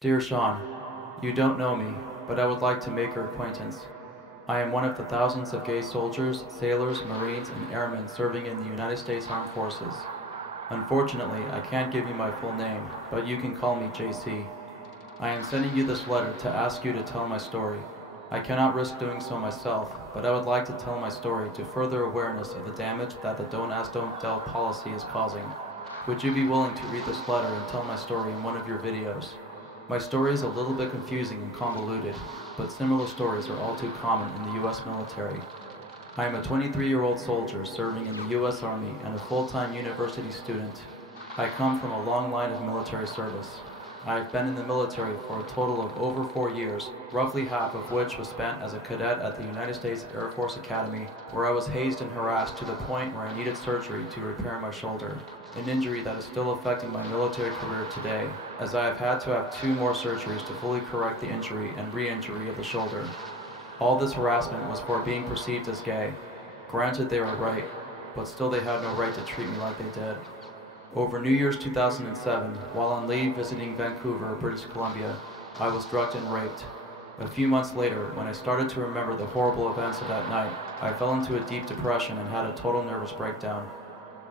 Dear Sean, you don't know me, but I would like to make your acquaintance. I am one of the thousands of gay soldiers, sailors, Marines, and airmen serving in the United States Armed Forces. Unfortunately, I can't give you my full name, but you can call me JC. I am sending you this letter to ask you to tell my story. I cannot risk doing so myself, but I would like to tell my story to further awareness of the damage that the Don't Ask, Don't Tell policy is causing. Would you be willing to read this letter and tell my story in one of your videos? My story is a little bit confusing and convoluted, but similar stories are all too common in the U.S. military. I am a 23-year-old soldier serving in the U.S. Army and a full-time university student. I come from a long line of military service. I have been in the military for a total of over 4 years, roughly half of which was spent as a cadet at the United States Air Force Academy, where I was hazed and harassed to the point where I needed surgery to repair my shoulder, an injury that is still affecting my military career today, as I have had to have 2 more surgeries to fully correct the injury and re-injury of the shoulder. All this harassment was for being perceived as gay. Granted, they were right, but still they had no right to treat me like they did. Over New Year's 2007, while on leave visiting Vancouver, British Columbia, I was drugged and raped. A few months later, when I started to remember the horrible events of that night, I fell into a deep depression and had a total nervous breakdown.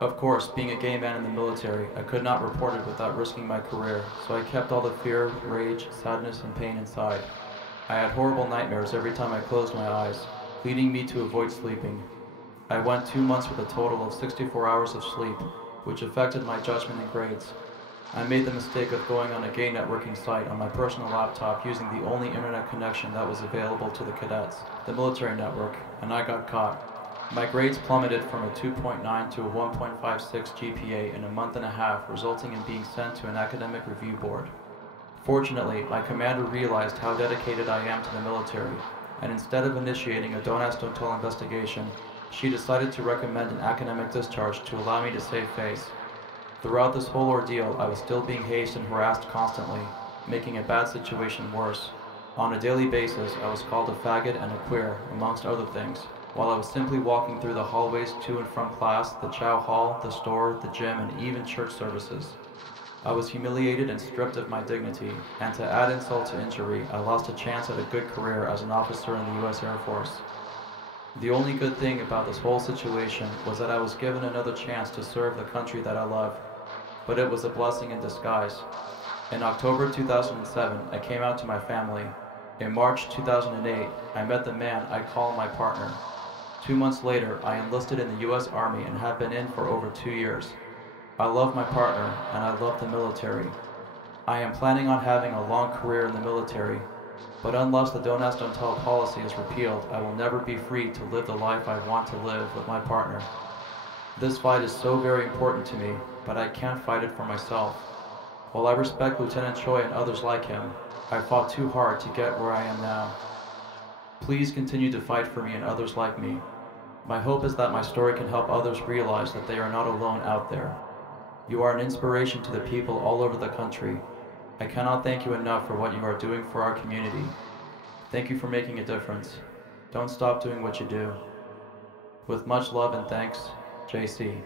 Of course, being a gay man in the military, I could not report it without risking my career, so I kept all the fear, rage, sadness, and pain inside. I had horrible nightmares every time I closed my eyes, leading me to avoid sleeping. I went 2 months with a total of 64 hours of sleep, which affected my judgment and grades. I made the mistake of going on a gay networking site on my personal laptop using the only internet connection that was available to the cadets, the military network, and I got caught. My grades plummeted from a 2.9 to a 1.56 GPA in a month and a half, resulting in being sent to an academic review board. Fortunately, my commander realized how dedicated I am to the military, and instead of initiating a Don't Ask, Don't Tell investigation, she decided to recommend an academic discharge to allow me to save face. Throughout this whole ordeal, I was still being hazed and harassed constantly, making a bad situation worse. On a daily basis, I was called a faggot and a queer, amongst other things, while I was simply walking through the hallways to and from class, the chow hall, the store, the gym, and even church services. I was humiliated and stripped of my dignity, and to add insult to injury, I lost a chance at a good career as an officer in the U.S. Air Force. The only good thing about this whole situation was that I was given another chance to serve the country that I love, but it was a blessing in disguise. In October 2007, I came out to my family. In March 2008, I met the man I call my partner. 2 months later, I enlisted in the U.S. Army and have been in for over 2 years. I love my partner, and I love the military. I am planning on having a long career in the military, but unless the Don't Ask, Don't Tell policy is repealed, I will never be free to live the life I want to live with my partner. This fight is so very important to me, but I can't fight it for myself. While I respect Lieutenant Choi and others like him, I fought too hard to get where I am now. Please continue to fight for me and others like me. My hope is that my story can help others realize that they are not alone out there. You are an inspiration to the people all over the country. I cannot thank you enough for what you are doing for our community. Thank you for making a difference. Don't stop doing what you do. With much love and thanks, JC.